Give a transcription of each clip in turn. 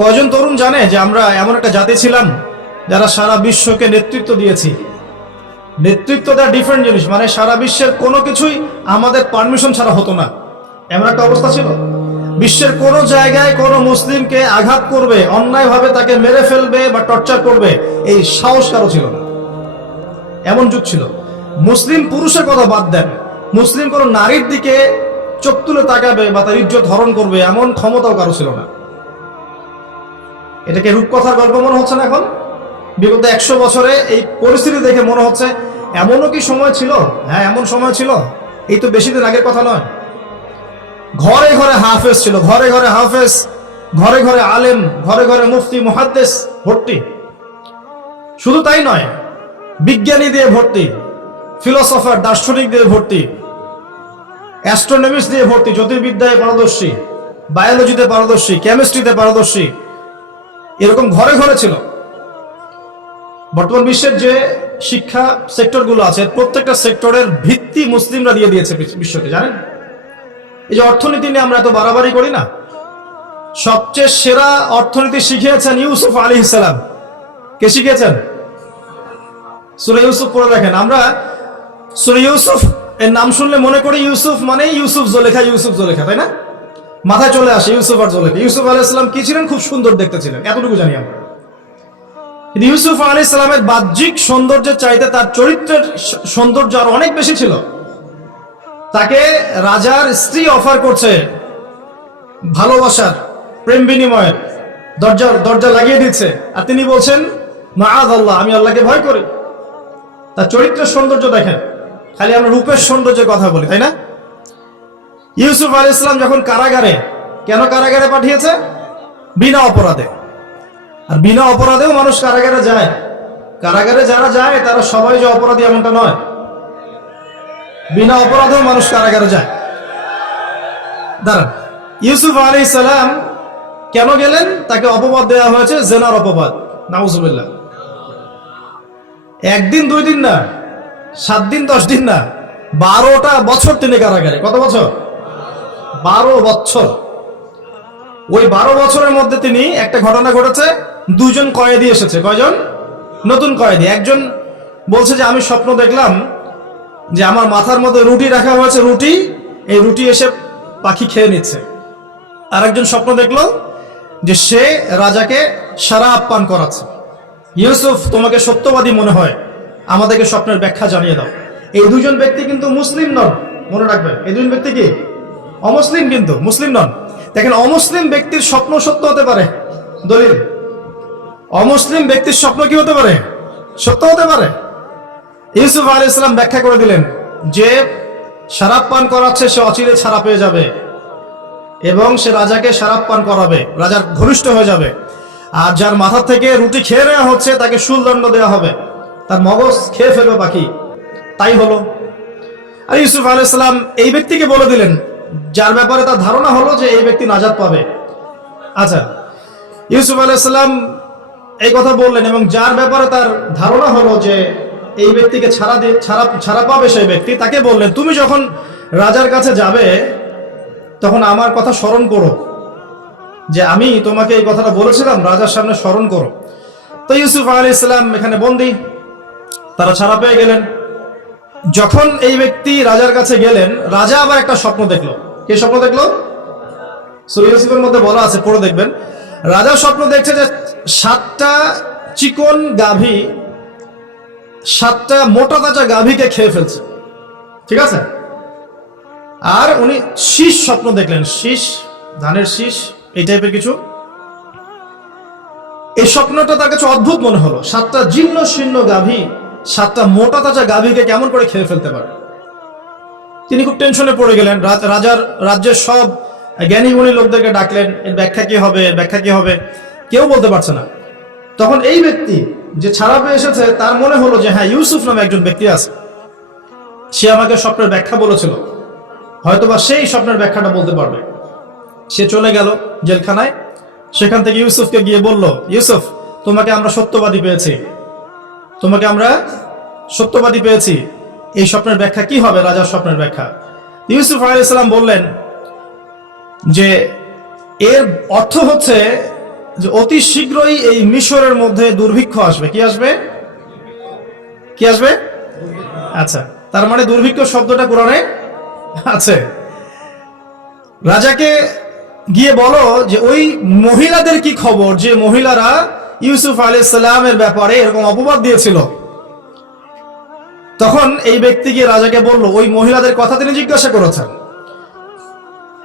কয়জন তরুণ জানে যে আমরা এমন একটা জাতি ছিলাম যারা সারা বিশ্বকে নেতৃত্ব দিয়েছি? নেতৃত্ব দেওয়া ডিফারেন্ট জিনিস, মানে সারা বিশ্বের কোনো কিছুই আমাদের পারমিশন ছাড়া হতো না, এমন একটা অবস্থা ছিল। বিশ্বের কোন জায়গায় কোন মুসলিমকে আঘাত করবে, অন্যায়ভাবে তাকে মেরে ফেলবে বা টর্চার করবে, এই সাহস কারো ছিল না। এমন যুগ ছিল। মুসলিম পুরুষের কথা বাদ দেন, মুসলিম কোন নারীর দিকে চোখ তুলে তাকাবে বা তার ইজ্জত হরণ করবে এমন ক্ষমতাও কারো ছিল না। এটাকে রূপকথার গল্প মনে হচ্ছে না এখন? বিগত 100 বছরে এই পরিস্থিতি দেখে মনে হচ্ছে এমনও কি সময় ছিল? হ্যাঁ, এমন সময় ছিল। এই তো বেশি দিন আগের কথা নয়। ঘরে ঘরে হাফেজ ছিল, ঘরে ঘরে হাফেজ, ঘরে ঘরে আলেম, ঘরে ঘরে মুফতি মুহাদ্দিস ভর্তি। শুধু তাই নয়, বিজ্ঞানী দিয়ে ভর্তি, ফিলোসফার দার্শনিক দিয়ে ভর্তি, অ্যাস্ট্রোনমিস্ট দিয়ে ভর্তি, জ্যোতির্বিদ্যায় পারদর্শী, বায়োলজিতে পারদর্শী, কেমিস্ট্রিতে পারদর্শী, এরকম ঘরে ঘরে ছিল। বর্তমান বিশ্বের যে শিক্ষা সেক্টরগুলো আছে, প্রত্যেকটা সেক্টরের ভিত্তি মুসলিমরা দিয়ে দিয়েছে বিশ্বকে, জানেন? এই যে অর্থনীতি নিয়ে আমরা এত বাড়াবাড়ি করি না, সবচেয়ে সেরা অর্থনীতি শিখিয়েছেন ইউসুফ আলাইহিস সালাম। কে শিখিয়েছেন? সূরা ইউসুফ পড়ে দেখেন। আমরা সূরা ইউসুফ এর নাম শুনলে মনে করি ইউসুফ মানে ইউসুফ জুলেখা, ইউসুফ জুলেখা, তাই না? মাথায় চলে আসে ইউসুফ আর জুলেখা। ইউসুফ আলাইহিস সালাম কি ছিলেন? খুব সুন্দর দেখতে ছিলেন, এতটুকু জানি আমরা। কিন্তু ইউসুফ আলাইহিস সালামের বাহ্যিক সৌন্দর্যের চাইতে তার চরিত্রের সৌন্দর্য আর অনেক বেশি ছিল। তাকে রাজার স্ত্রী অফার করছে ভালোবাসার, প্রেম বিনিময়ের, দরজা লাগিয়ে দিচ্ছে, আর তিনি বলছেন মাআযাল্লাহ, আমি আল্লাহকে ভয় করি। তার চরিত্রের সৌন্দর্য দেখেন। খালি আমরা রূপের সৌন্দর্যের কথা বলি, তাই না? ইউসুফ আলাইহিস সালাম যখন কারাগারে, কেন কারাগারে পাঠিয়েছে? বিনা অপরাধে। আর বিনা অপরাধেও মানুষ কারাগারে যায়। কারাগারে যারা যায় তারা সবাই যে অপরাধী এমনটা নয়, বিনা অপরাধেও মানুষ কারাগারে যায়। দাঁড়ান, ইউসুফ আলাইহিস সালাম কেন গেলেন? তাকে অপবাদ দেওয়া হয়েছে, জেনার অপবাদ, নাউজুবিল্লাহ। 1 দিন 2 দিন না, 7 দিন 10 দিন না, 12টা বছর তিনি কারাগারে। কত বছর? 12 বছর। ওই 12 বছরের মধ্যে তিনি একটা ঘটনা ঘটেছে, 2 জন কয়েদি এসেছে। কয়জন? নতুন কয়েদি। একজন বলছে যে আমি স্বপ্ন দেখলাম যে আমার মাথার মধ্যে রুটি রাখা হয়েছে, এই রুটি এসে পাখি খেয়ে নিচ্ছে। আর একজন স্বপ্ন দেখলো যে সে রাজাকে শরাব পান করাচ্ছে। ইউসুফ, তোমাকে সত্যবাদী মনে হয়, আমাদেরকে স্বপ্নের ব্যাখ্যা জানিয়ে দাও। এই 2 জন ব্যক্তি কিন্তু মুসলিম নন, মনে রাখবেন। এই 2 জন ব্যক্তি কি? অমুসলিম, কিন্তু মুসলিম নন। দেখেন, অমুসলিম ব্যক্তির স্বপ্ন সত্য হতে পারে। দলিল, অমুসলিম ব্যক্তির স্বপ্ন কি হতে পারে? সত্য হতে পারে। ইউসুফ আলাইহিস সালাম ব্যাখ্যা করে দিলেন যে শরাব পান করাচ্ছে সে অচিরে ছাড়া পেয়ে যাবে এবং সে রাজাকে শরাব পান করাবে, রাজার ঘনিষ্ঠ হয়ে যাবে। আর যার মাথা থেকে রুটি খেয়ে নেওয়া হচ্ছে তাকে শুলদণ্ড দেওয়া হবে, তার মগজ খেয়ে ফেলবে পাখি। তাই হলো। আর ইউসুফ আলাইহিস সালাম এই ব্যক্তিকে বলে দিলেন যার ব্যাপারে তার ধারণা হলো যে এই ব্যক্তি নাজাত পাবে। আচ্ছা, ইউসুফ আলাইহিস সালাম এই কথা বললেন এবং যার ব্যাপারে তার ধারণা হলো যে এই ব্যক্তিকে ছাড়া পাবে সেই ব্যক্তি, তাকে বললেন তুমি যখন রাজার কাছে যাবে তখন আমার কথা স্মরণ করো, যে আমি তোমাকে এই কথাটা বলেছিলাম, রাজার সামনে স্মরণ করো। তো ইউসুফ আলাইহিস সালাম এখানে বন্দী, তারা ছাড়া পেয়ে গেলেন। যখন এই ব্যক্তি রাজার কাছে গেলেন, রাজা আবার একটা স্বপ্ন দেখলো। কে স্বপ্ন দেখলো? সূরা ইউসুফের মধ্যে বলা আছে, পড়ে দেখবেন। রাজা স্বপ্ন দেখছে যে 7টা চিকন গাভী 7টা মোটা তাজা গাভীকে খেয়ে ফেলছে, ঠিক আছে? আর উনি শীষ স্বপ্ন দেখলেন, শীষ, ধানের শীষ, এই টাইপের কিছু। এই স্বপ্নটা তার কাছে অদ্ভুত মনে হলো। 7টা জীর্ণ শীর্ণ গাভী 7টা মোটা তাজা গাভীকে কেমন করে খেয়ে ফেলতে পারে? তিনি খুব টেনশনে পড়ে গেলেন। রাজ্যের সব জ্ঞানী গুণী লোকদেরকে ডাকলেন, এর ব্যাখ্যা কি হবে, ব্যাখ্যা কি হবে, কেউ বলতে পারছে না। তখন এই ব্যক্তি যে ছাড়া পেয়ে এসেছে তার মনে হলো যে হ্যাঁ, ইউসুফ নামে একজন ব্যক্তি আছে, সে আমাকে স্বপ্নের ব্যাখ্যা বলেছিল, হয়তোবা সেই স্বপ্নের ব্যাখ্যাটা বলতে পারবে। সে চলে গেল জেলখানায়। সেখান থেকে ইউসুফকে গিয়ে বলল, ইউসুফ, তোমাকে আমরা সত্যবাদী পেয়েছি, তোমাকে আমরা সত্যবাদী পেয়েছি, এই স্বপ্নের ব্যাখ্যা কি হবে, রাজার স্বপ্নের ব্যাখ্যা। ইউসুফ আলাইহিস সালাম বললেন যে এর অর্থ হচ্ছে যে অতি শীঘ্রই এই মিশরের মধ্যে দুর্ভিক্ষ আসবে। কি আসবে? কি আসবে? আচ্ছা, তার মানে দুর্ভিক্ষ শব্দটা কোরআনে আছে। রাজাকে গিয়ে বলো যে ওই মহিলাদের কি খবর, যে মহিলারা ইউসুফ আলাইহিস সালামের ব্যাপারে এরকম অপবাদ দিয়েছিল। তখন এই ব্যক্তি গিয়ে রাজাকে বলল, ওই মহিলাদের কথা তিনি জিজ্ঞাসা করেছেন।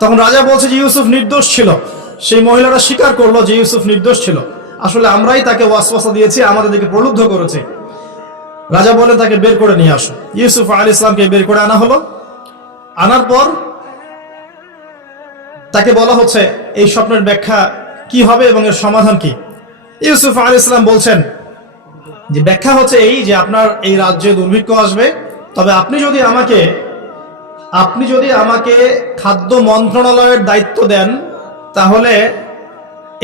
তখন রাজা বলছে যে ইউসুফ নির্দোষ ছিল। সেই মহিলারা স্বীকার করলো যে ইউসুফ নির্দোষ ছিল, আসলে আমরাই তাকে ওয়াসওয়াসা দিয়েছি, আমাদেরকে প্রলুব্ধ করেছে। রাজা বলে তাকে বের করে নিয়ে আসো। ইউসুফ আলাইহিস সালামকে বের করে আনা হলো। আনার পর তাকে বলা হচ্ছে এই স্বপ্নের ব্যাখ্যা কি হবে এবং এর সমাধান কি। ইউসুফ আলাইহিস সালাম বলছেন যে ব্যাখ্যা হচ্ছে এই যে আপনার এই রাজ্যে দুর্ভিক্ষ আসবে, তবে আপনি যদি আমাকে খাদ্য মন্ত্রণালয়ের দায়িত্ব দেন, তাহলে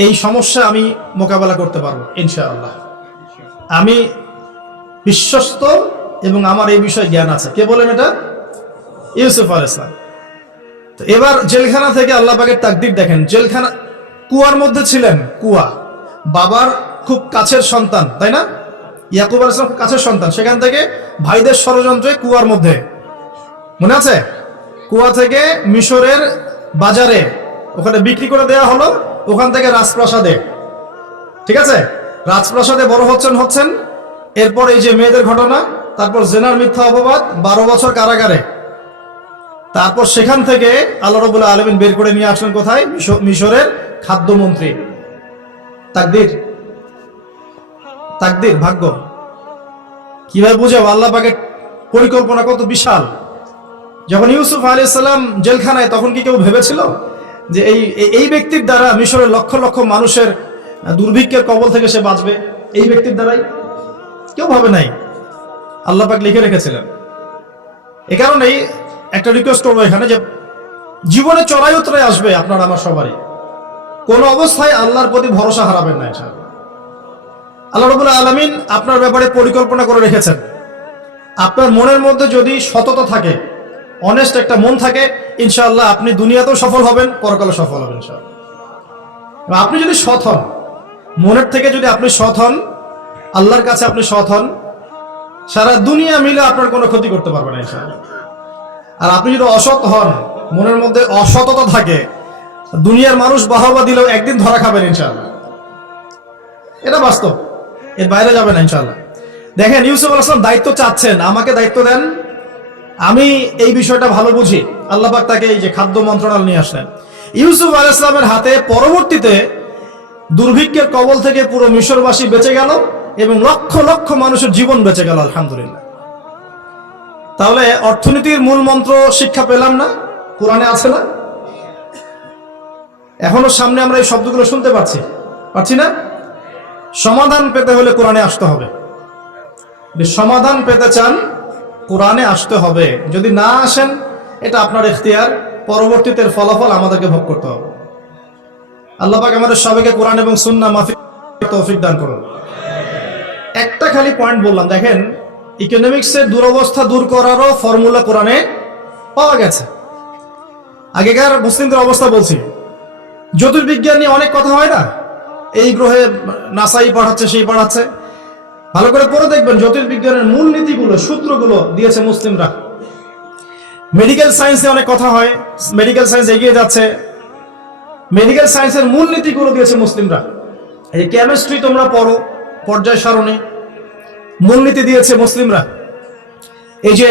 এই সমস্যা আমি মোকাবেলা করতে পারবো ইনশাআল্লাহ। আমি বিশ্বস্ত এবং আমার এই বিষয়ে জ্ঞান আছে। কে বলেন এটা? ইউসুফ আলাইহিস সালাম। তো এবার জেলখানা থেকে আল্লাহ পাকের তাকদীর দেখেন। জেলখানা, কুয়ার মধ্যে ছিলেন। কুয়া বাবার খুব কাছের সন্তান, তাই না? ইয়াকুব আলাইহিস সালাম কাছের সন্তান। সেখান থেকে ভাইদের ষড়যন্ত্রে কুয়ার মধ্যে, মনে আছে? কুয়া থেকে মিশরের বাজারে ওখানে বিক্রি করে দেওয়া হলো, ওখান থেকে রাজপ্রাসাদে, ঠিক আছে, রাজপ্রাসাদে বড় হচ্ছেন। এরপর এই যে মেয়েদের ঘটনা, তারপর জেনার মিথ্যা অপবাদ, 12 বছর কারাগারে। তারপর সেখান থেকে আল্লাহ রাব্বুল আলামিন বের করে নিয়ে আসলেন কোথায়? মিশরের খাদ্যমন্ত্রী। তাকদীর, ভাগ্য। কিভাবে বুঝাবো আল্লাহ পাকের পরিকল্পনা কত বিশাল। যখন ইউসুফ আলাইহিস সালাম জেলখানায়, তখন কি কেউ ভেবেছিল যে এই ব্যক্তির দ্বারা মিশরের লক্ষ লক্ষ মানুষের দুর্ভিক্ষের কবল থেকে সে বাঁচবে? এই ব্যক্তির দ্বারাই কেউ ভাবে নাই। আল্লাহ পাক লিখে রেখেছিলেন। এ কারণেই একটা রিকোয়েস্ট করবো এখানে, যে জীবনে চড়াই উতরাই আসবে আপনার আমার সবারই। কোন অবস্থায় আল্লাহর প্রতি ভরসা হারাবেন না ইনশাআল্লাহ। আল্লাহ রাব্বুল আলামিন আপনার ব্যাপারে পরিকল্পনা করে রেখেছেন। আপনার মনের মধ্যে যদি সততা থাকে, অনেস্ট একটা মন থাকে, ইনশাআল্লাহ আপনি দুনিয়াতেও সফল হবেন, পরকালে সফল হবেন ইনশাআল্লাহ। আপনি যদি সৎ হন, মনের থেকে যদি আপনি সৎ হন, আল্লাহর কাছে আপনি সৎ হন, সারা দুনিয়া মিলে আপনার কোনো ক্ষতি করতে পারবে না ইনশাআল্লাহ। আর আপনি যদি অসৎ হন, মনের মধ্যে অসততা থাকে, দুনিয়ার মানুষ বাহবা দিলেও একদিন ধরা খাবেন ইনশাআল্লাহ। এটা বাস্তব, এর বাইরে যাবে না ইনশাআল্লাহ। দেখেন, ইউসুফ আলাইহিস সালাম দায়িত্ব চাচ্ছেন, আমাকে দায়িত্ব দেন, আমি এই বিষয়টা ভালো বুঝি। আল্লাহ পাক তাকে এই যে খাদ্য মন্ত্রণালয় নিয়ে আসলেন। ইউসুফ আলাইহিস সালামের হাতে পরবর্তীতে দুর্ভিক্ষের কবল থেকে পুরো মিশরবাসী বেঁচে গেল এবং লক্ষ লক্ষ মানুষের জীবন বেঁচে গেল, আলহামদুলিল্লাহ। তাহলে অর্থনীতির মূল মন্ত্র শিক্ষা পেলাম না? কোরআনে আছে না? এখনো সামনে আমরা এই শব্দগুলো শুনতে পাচ্ছি না? সমাধান পেতে হলে কোরআনে আসতে হবে। সমাধান পেতে চান, কোরআনে আসতে হবে। যদি না আসেন, এটা আপনার ইখতিয়ার, পরবর্তীতে ফলাফল আমাদেরকে ভোগ করতে হবে। আল্লাহ পাক আমাদের সবাইকে কোরআন এবং সুন্নাহ মাফিক তৌফিক দান করুন। একটা খালি পয়েন্ট বললাম, দেখেন, ইকোনমিক্সের দুরবস্থা দূর করারও ফর্মুলা কোরআনে পাওয়া গেছে। আগেকার মুসলিমদের অবস্থা বলছি, জ্যোতির্বিজ্ঞান নিয়ে অনেক কথা হয় না? এই গ্রহে নাসাই পাঠাচ্ছে, সেই পাঠাচ্ছে। ভালো করে পড়ে দেখবেন, জ্যোতির্বিজ্ঞানের মূল নীতিগুলো, সূত্রগুলো দিয়েছে মুসলিমরা। মেডিকেল সায়েন্স নিয়ে অনেক কথা হয়, মেডিকেল সায়েন্স এগিয়ে যাচ্ছে, মেডিকেল সায়েন্সের মূল নীতিগুলো দিয়েছে মুসলিমরা। এই কেমিস্ট্রি তোমরা পড়ো, পর্যায় সারণী, মূলনীতি দিয়েছে মুসলিমরা। এই যে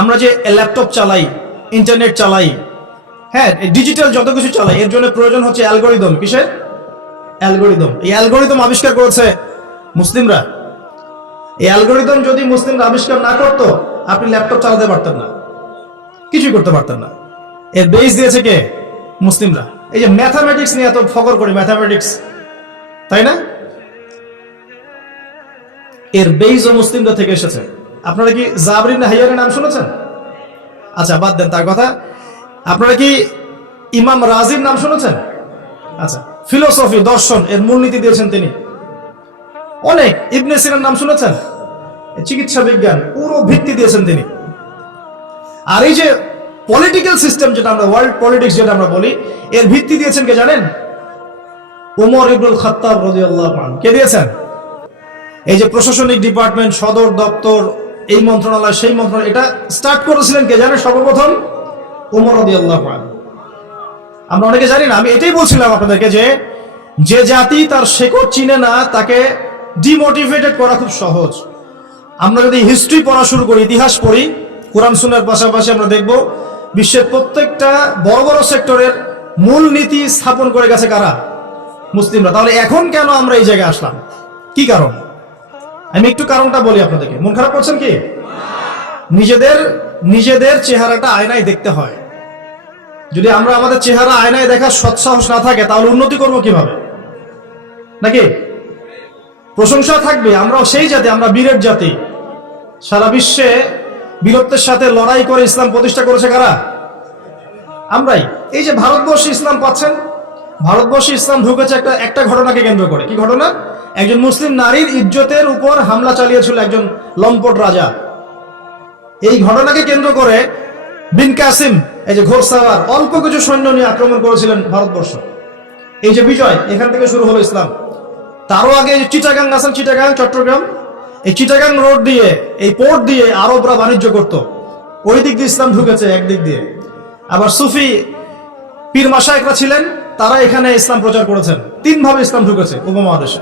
আমরা যে ল্যাপটপ চালাই, ইন্টারনেট চালাই, হ্যাঁ, ডিজিটাল যত কিছু চালাই, এর জন্য প্রয়োজন হচ্ছে অ্যালগরিদম। কিসের অ্যালগরিদম? এই অ্যালগরিদম আবিষ্কার করেছে মুসলিমরা। এই অ্যালগরিদম যদি মুসলিমরা আবিষ্কার না করতো, আপনি ল্যাপটপ চালাতে পারতেন না, কিছুই করতে পারতেন না। এর বেস দিয়েছে কে? মুসলিমরা। এই যে ম্যাথামেটিক্স নিয়ে এত ফকর করি, ম্যাথামেটিক্স, তাই না? এর বেইজও মুসলিমদের থেকে এসেছে। আপনারা কি জাবর ইবনে হাইয়ানের নাম শুনেছেন? আচ্ছা, বাদ দেন তার কথা। আপনারা কি ইমাম রাজির নাম শুনেছেন? আচ্ছা, ফিলোসফি, দর্শন, এর মূলনীতি দিয়েছেন তিনি অনেক। ইবনে সিনার নাম শুনেছেন? চিকিৎসা বিজ্ঞান, পুরো ভিত্তি দিয়েছেন তিনি। আর এই যে পলিটিক্যাল সিস্টেম, যেটা আমরা ওয়ার্ল্ড পলিটিক্স যেটা আমরা বলি, এর ভিত্তি দিয়েছেন কে জানেন? ওমর ইবনুল খাত্তাব রাদিয়াল্লাহু আনহু। কে দিয়েছেন? এই যে প্রশাসনিক ডিপার্টমেন্ট, সদর দপ্তর, এই মন্ত্রণালয় সেই মন্ত্রণালয়, এটা স্টার্ট করেছিলেন কে জানেন? সর্বপ্রথম ওমর রাদিয়াল্লাহু আনহু। আমরা অনেকে জানি না। আমি এটাই বলছিলাম আপনাদেরকে যে যে জাতি তার শেকড় চিনে না তাকে ডিমোটিভেটেড করা খুব সহজ। আমরা যদি হিস্ট্রি পড়া শুরু করি, ইতিহাস পড়ি, কোরআন সুন্নাহর পাশাপাশি আমরা দেখব বিশ্বের প্রত্যেকটা বড় বড় সেক্টরের মূল নীতি স্থাপন করে গেছে কারা? মুসলিমরা। তাহলে এখন কেন আমরা এই জায়গায় আসলাম? কি কারণ? আমি একটু কারণটা বলি আপনাদেরকে। মন খারাপ করছেন কি? নিজেদের চেহারাটা আয়নায় দেখতে হয়। যদি আমরা আমাদের চেহারা আয়নায় দেখার সৎসাহস না থাকে তাহলে উন্নতি করব কিভাবে? নাকি প্রশংসা থাকবে? আমরাও সেই জাতি, আমরা বীরের জাতি। সারা বিশ্বে বীরত্বের সাথে লড়াই করে ইসলাম প্রতিষ্ঠা করেছে কারা? আমরাই। এই যে ভারতবর্ষে ইসলাম পাচ্ছেন, ভারতবর্ষে ইসলাম ঢুকেছে একটা ঘটনাকে কেন্দ্র করে। কি ঘটনা? একজন মুসলিম নারীর ইজ্জতের উপর হামলা চালিয়েছিল একজন লম্পট রাজা। এই ঘটনাকে কেন্দ্র করে বিন কাসিম, এই যে ঘোড়সাওয়ার, অল্প কিছু সৈন্য নিয়ে আক্রমণ করেছিলেন ভারতবর্ষ। এই যে বিজয়, এখান থেকে শুরু হলো ইসলাম। তারও আগে চিটাগাং আছেন, চিটাগাং চট্টগ্রাম, এই চিটাগাং রোড দিয়ে, এই পোর্ট দিয়ে আরবরা বাণিজ্য করত। ওই দিক দিয়ে ইসলাম ঢুকেছে একদিক দিয়ে। আবার সুফি পীর মাশায়েখরা ছিলেন, তারা এখানে ইসলাম প্রচার করেছেন। তিনভাবে ইসলাম ঢুকেছে উপমহাদেশে।